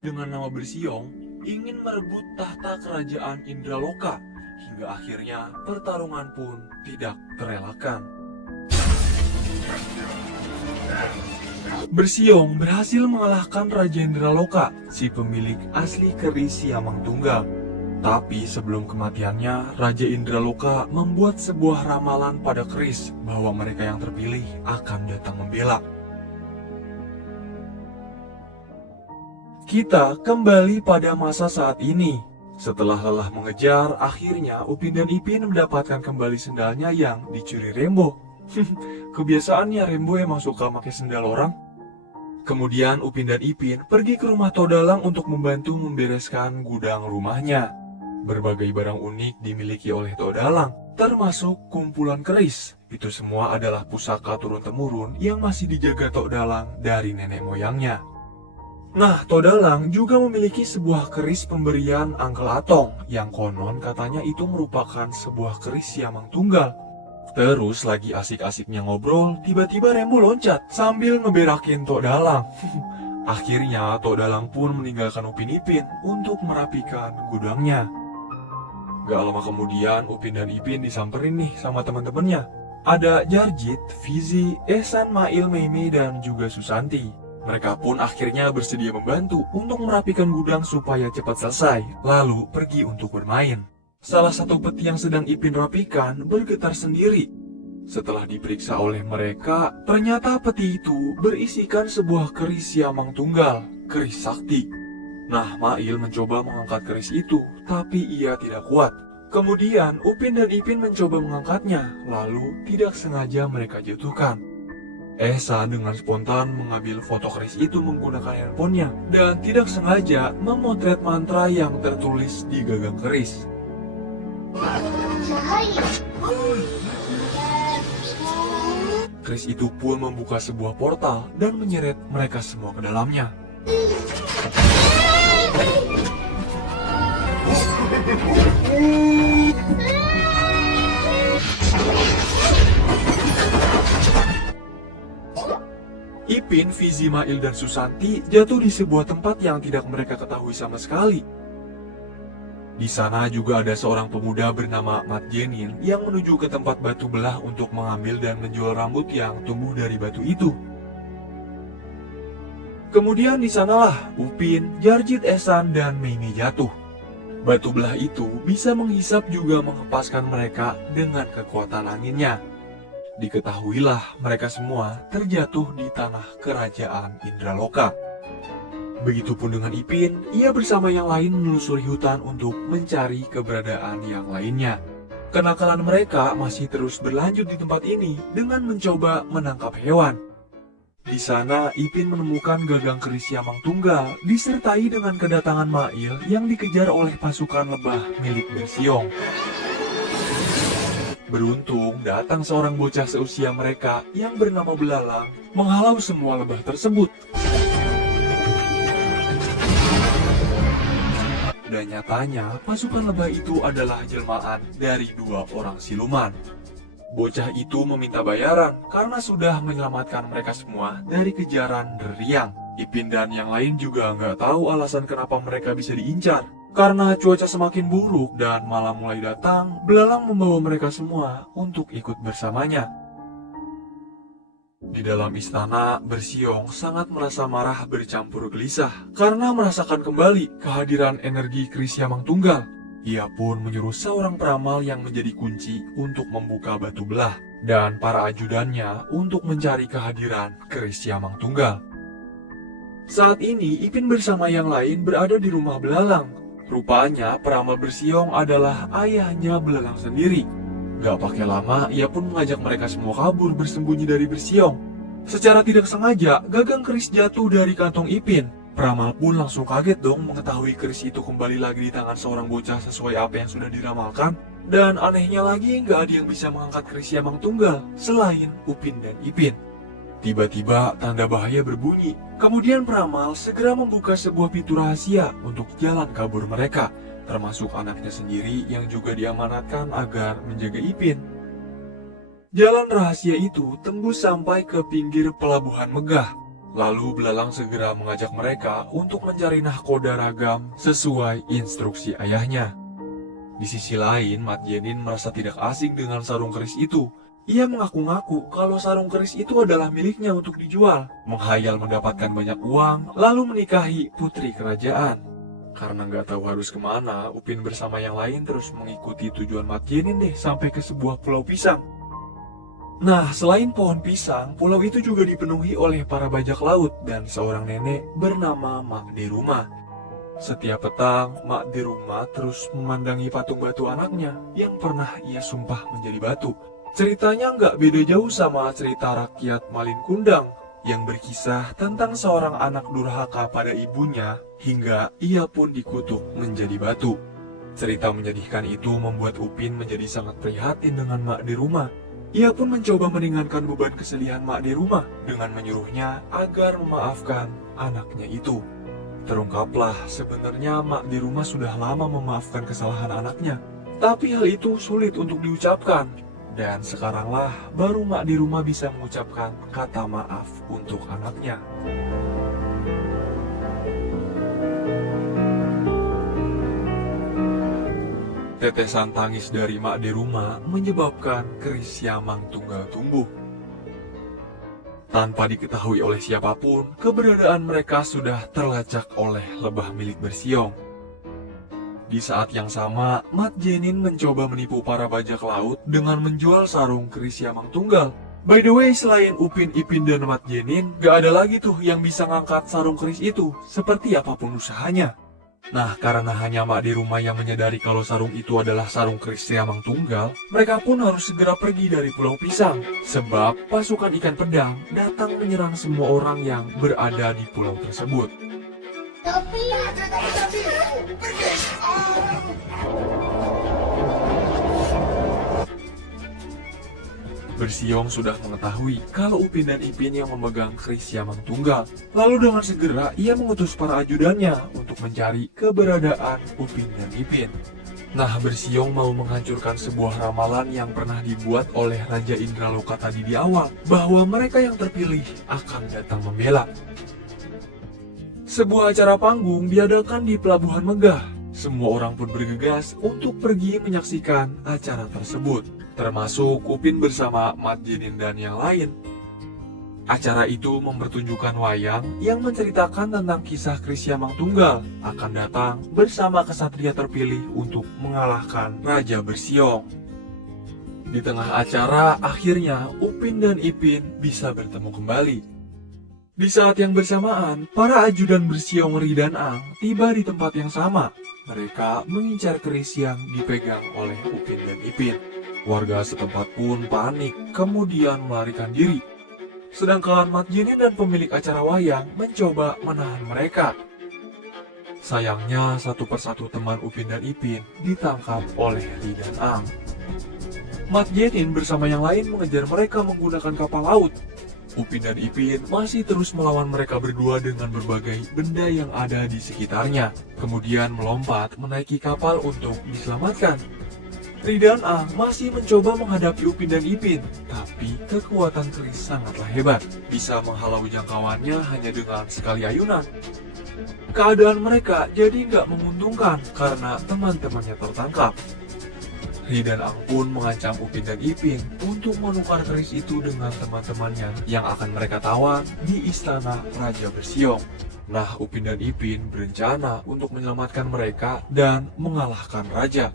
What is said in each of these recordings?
dengan nama Bersiong ingin merebut tahta kerajaan Indraloka, hingga akhirnya pertarungan pun tidak terelakkan. Bersiong berhasil mengalahkan Raja Indraloka, si pemilik asli keris Siamang Tunggal. Tapi sebelum kematiannya, Raja Indraloka membuat sebuah ramalan pada keris bahwa mereka yang terpilih akan datang membela. Kita kembali pada masa saat ini. Setelah lelah mengejar, akhirnya Upin dan Ipin mendapatkan kembali sendalnya yang dicuri Rembo. Kebiasaannya Rembo emang suka pakai sendal orang. Kemudian Upin dan Ipin pergi ke rumah Todalang untuk membantu membereskan gudang rumahnya. Berbagai barang unik dimiliki oleh Todalang, termasuk kumpulan keris. Itu semua adalah pusaka turun-temurun yang masih dijaga Todalang dari nenek moyangnya. Nah, Todalang juga memiliki sebuah keris pemberian Uncle Atong yang konon katanya itu merupakan sebuah keris Siamang Tunggal. Terus lagi asik-asiknya ngobrol, tiba-tiba Rembo loncat sambil ngeberakin Todalang. Akhirnya Todalang pun meninggalkan Upin Ipin untuk merapikan gudangnya. Gak lama kemudian Upin dan Ipin disamperin nih sama teman-temannya. Ada Jarjit, Fizi, Ehsan, Mail, Meimei, dan juga Susanti. Mereka pun akhirnya bersedia membantu untuk merapikan gudang supaya cepat selesai, lalu pergi untuk bermain. Salah satu peti yang sedang Ipin rapikan bergetar sendiri. Setelah diperiksa oleh mereka, ternyata peti itu berisikan sebuah keris Siamang Tunggal, keris sakti. Nah, Mail mencoba mengangkat keris itu, tapi ia tidak kuat. Kemudian Upin dan Ipin mencoba mengangkatnya, lalu tidak sengaja mereka jatuhkan. Ehsan dengan spontan mengambil foto keris itu menggunakan handphonenya dan tidak sengaja memotret mantra yang tertulis di gagang keris. Keris itu pun membuka sebuah portal dan menyeret mereka semua ke dalamnya. Ipin, Fizi, Mail, dan Susanti jatuh di sebuah tempat yang tidak mereka ketahui sama sekali. Di sana juga ada seorang pemuda bernama Mat Jenin yang menuju ke tempat batu belah untuk mengambil dan menjual rambut yang tumbuh dari batu itu. Kemudian di sanalah Upin, Jarjit, Ehsan, dan Meimei jatuh. Batu belah itu bisa menghisap juga menghempaskan mereka dengan kekuatan anginnya. Diketahuilah mereka semua terjatuh di tanah kerajaan Indraloka. Begitupun dengan Ipin, ia bersama yang lain menelusuri hutan untuk mencari keberadaan yang lainnya. Kenakalan mereka masih terus berlanjut di tempat ini dengan mencoba menangkap hewan. Di sana, Ipin menemukan gagang keris Siamang Tunggal disertai dengan kedatangan Mail yang dikejar oleh pasukan lebah milik Bersiong. Beruntung datang seorang bocah seusia mereka yang bernama Belalang menghalau semua lebah tersebut. Dan nyatanya pasukan lebah itu adalah jelmaan dari dua orang siluman. Bocah itu meminta bayaran karena sudah menyelamatkan mereka semua dari kejaran Deriang. Ipin dan yang lain juga nggak tahu alasan kenapa mereka bisa diincar. Karena cuaca semakin buruk dan malam mulai datang, Belalang membawa mereka semua untuk ikut bersamanya. Di dalam istana, Bersiong sangat merasa marah bercampur gelisah karena merasakan kembali kehadiran energi keris Siamang Tunggal. Ia pun menyuruh seorang peramal yang menjadi kunci untuk membuka batu belah dan para ajudannya untuk mencari kehadiran keris Siamang Tunggal. Saat ini, Ipin bersama yang lain berada di rumah Belalang. Rupanya peramal Bersiong adalah ayahnya Belalang sendiri. Gak pakai lama, ia pun mengajak mereka semua kabur bersembunyi dari Bersiong. Secara tidak sengaja, gagang keris jatuh dari kantong Ipin. Peramal pun langsung kaget dong mengetahui keris itu kembali lagi di tangan seorang bocah sesuai apa yang sudah diramalkan. Dan anehnya lagi, gak ada yang bisa mengangkat keris Siamang Tunggal selain Upin dan Ipin. Tiba-tiba tanda bahaya berbunyi. Kemudian peramal segera membuka sebuah pintu rahasia untuk jalan kabur mereka, termasuk anaknya sendiri yang juga diamanatkan agar menjaga Ipin. Jalan rahasia itu tembus sampai ke pinggir pelabuhan megah. Lalu belalang segera mengajak mereka untuk mencari nahkoda ragam sesuai instruksi ayahnya. Di sisi lain, Mat Jenin merasa tidak asing dengan sarung keris itu. Ia mengaku-ngaku kalau sarung keris itu adalah miliknya untuk dijual, menghayal mendapatkan banyak uang, lalu menikahi putri kerajaan. Karena nggak tahu harus kemana, Upin bersama yang lain terus mengikuti tujuan Mat Jenin deh sampai ke sebuah pulau pisang. Nah, selain pohon pisang, pulau itu juga dipenuhi oleh para bajak laut dan seorang nenek bernama Mak Diruma. Setiap petang, Mak Diruma terus memandangi patung batu anaknya yang pernah ia sumpah menjadi batu. Ceritanya nggak beda jauh sama cerita rakyat Malin Kundang yang berkisah tentang seorang anak durhaka pada ibunya hingga ia pun dikutuk menjadi batu. Cerita menyedihkan itu membuat Upin menjadi sangat prihatin dengan Mak Diruma. Ia pun mencoba meringankan beban kesedihan Mak Diruma dengan menyuruhnya agar memaafkan anaknya itu. Terungkaplah sebenarnya Mak Diruma sudah lama memaafkan kesalahan anaknya, tapi hal itu sulit untuk diucapkan. Dan sekaranglah baru Mak Diruma bisa mengucapkan kata maaf untuk anaknya. Tetesan tangis dari Mak Diruma menyebabkan keris Siamang Tunggal tumbuh. Tanpa diketahui oleh siapapun, keberadaan mereka sudah terlacak oleh lebah milik Bersiong. Di saat yang sama, Mat Jenin mencoba menipu para bajak laut dengan menjual sarung keris Siamang Tunggal. By the way, selain Upin Ipin dan Mat Jenin, gak ada lagi tuh yang bisa ngangkat sarung keris itu, seperti apapun usahanya. Nah, karena hanya Mak Diruma yang menyadari kalau sarung itu adalah sarung keris Siamang Tunggal, mereka pun harus segera pergi dari Pulau Pisang, sebab pasukan ikan pedang datang menyerang semua orang yang berada di pulau tersebut. Bersiong sudah mengetahui kalau Upin dan Ipin yang memegang keris Siamang Tunggal. Lalu dengan segera ia mengutus para ajudannya untuk mencari keberadaan Upin dan Ipin. Nah, Bersiong mau menghancurkan sebuah ramalan yang pernah dibuat oleh Raja Indraloka tadi di awal, bahwa mereka yang terpilih akan datang membela. Sebuah acara panggung diadakan di Pelabuhan Megah. Semua orang pun bergegas untuk pergi menyaksikan acara tersebut, termasuk Upin bersama Mat Jenin dan yang lain. Acara itu mempertunjukkan wayang yang menceritakan tentang kisah keris Siamang Tunggal akan datang bersama kesatria terpilih untuk mengalahkan Raja Bersiong. Di tengah acara, akhirnya Upin dan Ipin bisa bertemu kembali. Di saat yang bersamaan, para ajudan Bersiong, Ri dan Ang tiba di tempat yang sama. Mereka mengincar keris yang dipegang oleh Upin dan Ipin. Warga setempat pun panik, kemudian melarikan diri. Sedangkan Mat Jenin dan pemilik acara wayang mencoba menahan mereka. Sayangnya, satu persatu teman Upin dan Ipin ditangkap oleh Ri dan Ang. Mat Jenin bersama yang lain mengejar mereka menggunakan kapal laut. Upin dan Ipin masih terus melawan mereka berdua dengan berbagai benda yang ada di sekitarnya, kemudian melompat menaiki kapal untuk diselamatkan. Ri dan Ang masih mencoba menghadapi Upin dan Ipin, tapi kekuatan keris sangatlah hebat, bisa menghalau jangkauannya hanya dengan sekali ayunan. Keadaan mereka jadi nggak menguntungkan karena teman-temannya tertangkap. Ri dan Ang pun mengancam Upin dan Ipin untuk menukar keris itu dengan teman-temannya yang akan mereka tawan di istana Raja Bersiong. Nah, Upin dan Ipin berencana untuk menyelamatkan mereka dan mengalahkan Raja.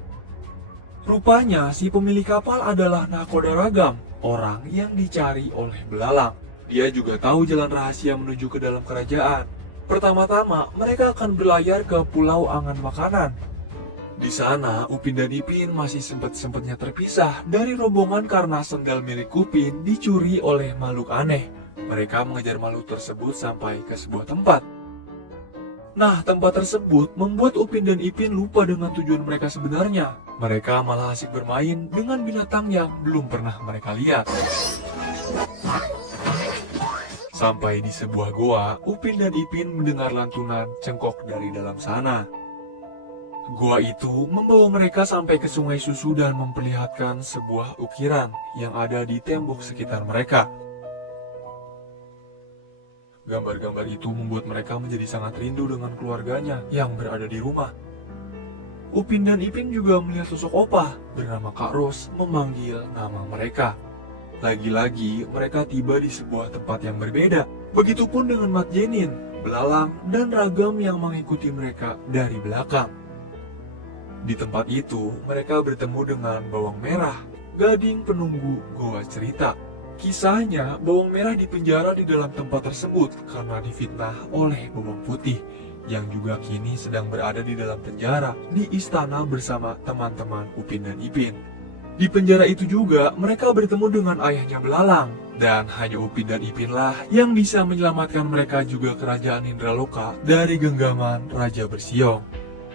Rupanya si pemilik kapal adalah nahkoda ragam, orang yang dicari oleh belalang. Dia juga tahu jalan rahasia menuju ke dalam kerajaan. Pertama-tama, mereka akan berlayar ke Pulau Angan Makanan. Di sana, Upin dan Ipin masih sempat-sempatnya terpisah dari rombongan karena sendal milik Upin dicuri oleh makhluk aneh. Mereka mengejar makhluk tersebut sampai ke sebuah tempat. Nah, tempat tersebut membuat Upin dan Ipin lupa dengan tujuan mereka sebenarnya. Mereka malah asik bermain dengan binatang yang belum pernah mereka lihat. Sampai di sebuah goa, Upin dan Ipin mendengar lantunan cengkok dari dalam sana. Gua itu membawa mereka sampai ke sungai susu dan memperlihatkan sebuah ukiran yang ada di tembok sekitar mereka. Gambar-gambar itu membuat mereka menjadi sangat rindu dengan keluarganya yang berada di rumah. Upin dan Ipin juga melihat sosok opah bernama Kak Ros memanggil nama mereka. Lagi-lagi mereka tiba di sebuah tempat yang berbeda. Begitupun dengan Mat Jenin, Belalang, dan Ragam yang mengikuti mereka dari belakang. Di tempat itu, mereka bertemu dengan Bawang Merah, gading penunggu Goa Cerita. Kisahnya, Bawang Merah dipenjara di dalam tempat tersebut karena difitnah oleh Bawang Putih, yang juga kini sedang berada di dalam penjara di istana bersama teman-teman Upin dan Ipin. Di penjara itu juga, mereka bertemu dengan ayahnya Belalang, dan hanya Upin dan Ipinlah yang bisa menyelamatkan mereka juga kerajaan Indraloka dari genggaman Raja Bersiong.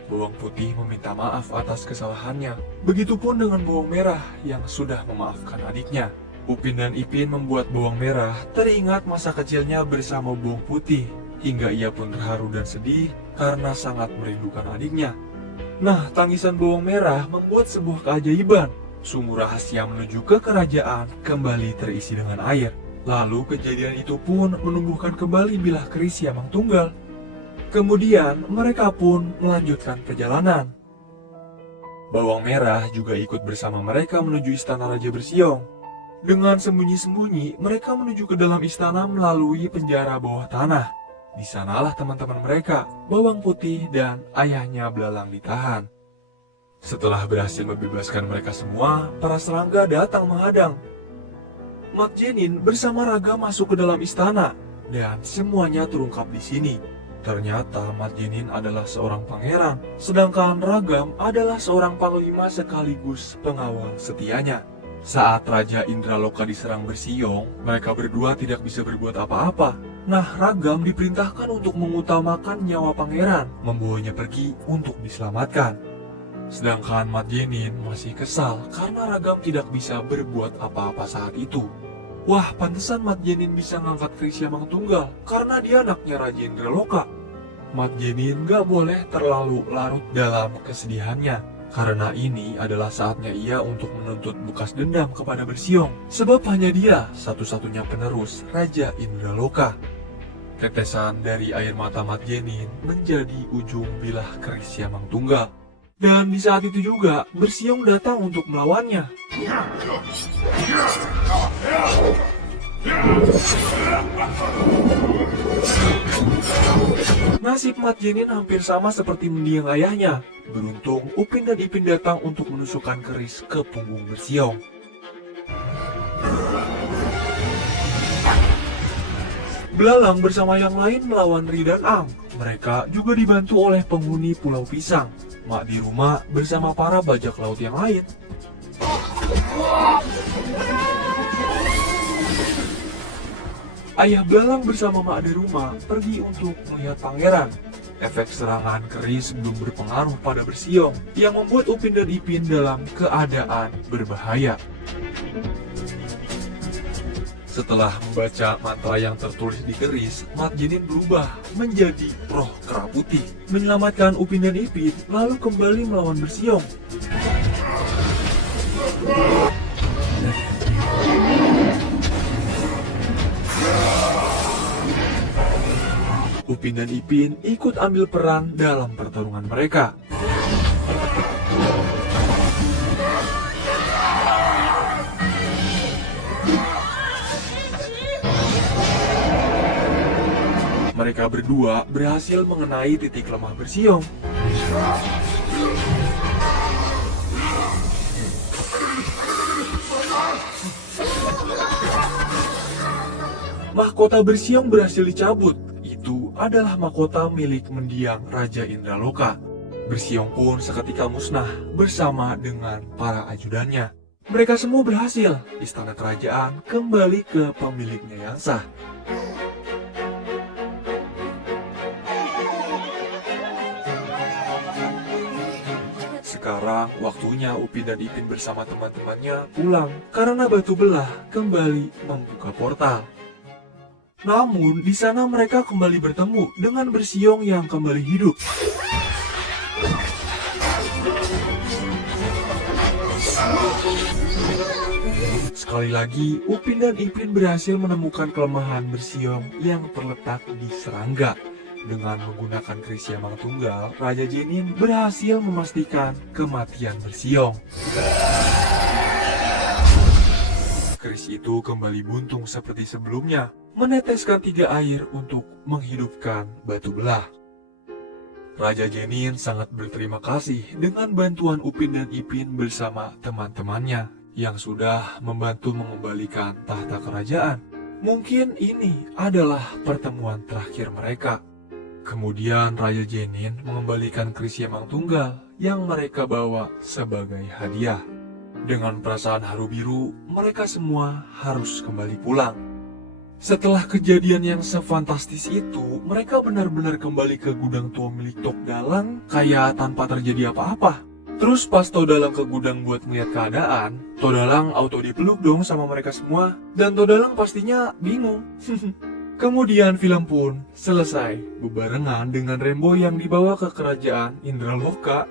Bawang Putih meminta maaf atas kesalahannya. Begitupun dengan Bawang Merah yang sudah memaafkan adiknya. Upin dan Ipin membuat Bawang Merah teringat masa kecilnya bersama Bawang Putih, hingga ia pun terharu dan sedih karena sangat merindukan adiknya. Nah, tangisan Bawang Merah membuat sebuah keajaiban. Sumur rahasia menuju ke kerajaan kembali terisi dengan air. Lalu kejadian itu pun menumbuhkan kembali bilah keris Siamang Tunggal. Kemudian mereka pun melanjutkan perjalanan. Bawang Merah juga ikut bersama mereka menuju istana Raja Bersiong. Dengan sembunyi-sembunyi, mereka menuju ke dalam istana melalui penjara bawah tanah. Di sanalah teman-teman mereka, Bawang Putih dan ayahnya Belalang ditahan. Setelah berhasil membebaskan mereka semua, para serangga datang menghadang. Mat Jenin bersama Raga masuk ke dalam istana, dan semuanya terungkap di sini. Ternyata Mat Jenin adalah seorang pangeran, sedangkan Ragam adalah seorang panglima sekaligus pengawal setianya. Saat Raja Indraloka diserang Bersiong, mereka berdua tidak bisa berbuat apa-apa. Nah, Ragam diperintahkan untuk mengutamakan nyawa pangeran, membawanya pergi untuk diselamatkan. Sedangkan Mat Jenin masih kesal karena Ragam tidak bisa berbuat apa-apa saat itu. Wah, pantesan Mat Jenin bisa ngangkat keris Siamang Tunggal karena dia anaknya Raja Indraloka. Mat Jenin gak boleh terlalu larut dalam kesedihannya, karena ini adalah saatnya ia untuk menuntut bekas dendam kepada Bersiong, sebab hanya dia satu-satunya penerus Raja Indraloka. Tetesan dari air mata Mat Jenin menjadi ujung bilah keris Siamang Tunggal. Dan di saat itu juga, Bersiong datang untuk melawannya. Nasib Mat Jenin hampir sama seperti mendiang ayahnya. Beruntung, Upin dan Ipin datang untuk menusukkan keris ke punggung Bersiong. Belalang bersama yang lain melawan Ri dan Ang. Mereka juga dibantu oleh penghuni Pulau Pisang. Mak di rumah bersama para bajak laut yang lain. Ayah Belalang bersama Mak di rumah pergi untuk melihat pangeran. Efek serangan keris belum berpengaruh pada Bersiong, yang membuat Upin dan Ipin dalam keadaan berbahaya. Setelah membaca mantra yang tertulis di keris, Mat Jenin berubah menjadi roh kera putih, menyelamatkan Upin dan Ipin, lalu kembali melawan Bersiong. Upin dan Ipin ikut ambil peran dalam pertarungan mereka. Mereka berdua berhasil mengenai titik lemah Bersiong. Mahkota Bersiong berhasil dicabut. Itu adalah mahkota milik mendiang Raja Indraloka. Bersiong pun seketika musnah bersama dengan para ajudannya. Mereka semua berhasil. Istana kerajaan kembali ke pemiliknya yang sah. Sekarang waktunya Upin dan Ipin bersama teman-temannya pulang karena batu belah kembali membuka portal. Namun di sana mereka kembali bertemu dengan Bersiong yang kembali hidup. Sekali lagi, Upin dan Ipin berhasil menemukan kelemahan Bersiong yang terletak di serangga. Dengan menggunakan keris Yamang Tunggal, Raja Jenin berhasil memastikan kematian Bersiong. Keris itu kembali buntung seperti sebelumnya, meneteskan 3 air untuk menghidupkan batu belah. Raja Jenin sangat berterima kasih dengan bantuan Upin dan Ipin bersama teman-temannya yang sudah membantu mengembalikan tahta kerajaan. Mungkin ini adalah pertemuan terakhir mereka. Kemudian Raja Jenin mengembalikan keris Yamang Tunggal yang mereka bawa sebagai hadiah. Dengan perasaan haru biru, mereka semua harus kembali pulang. Setelah kejadian yang sefantastis itu, mereka benar-benar kembali ke gudang tua milik Tok Dalang kayak tanpa terjadi apa-apa. Terus pas Tok Dalang ke gudang buat melihat keadaan, Tok Dalang auto dipeluk dong sama mereka semua, dan Tok Dalang pastinya bingung. Kemudian film pun selesai, bebarengan dengan Rembo yang dibawa ke kerajaan Indraloka.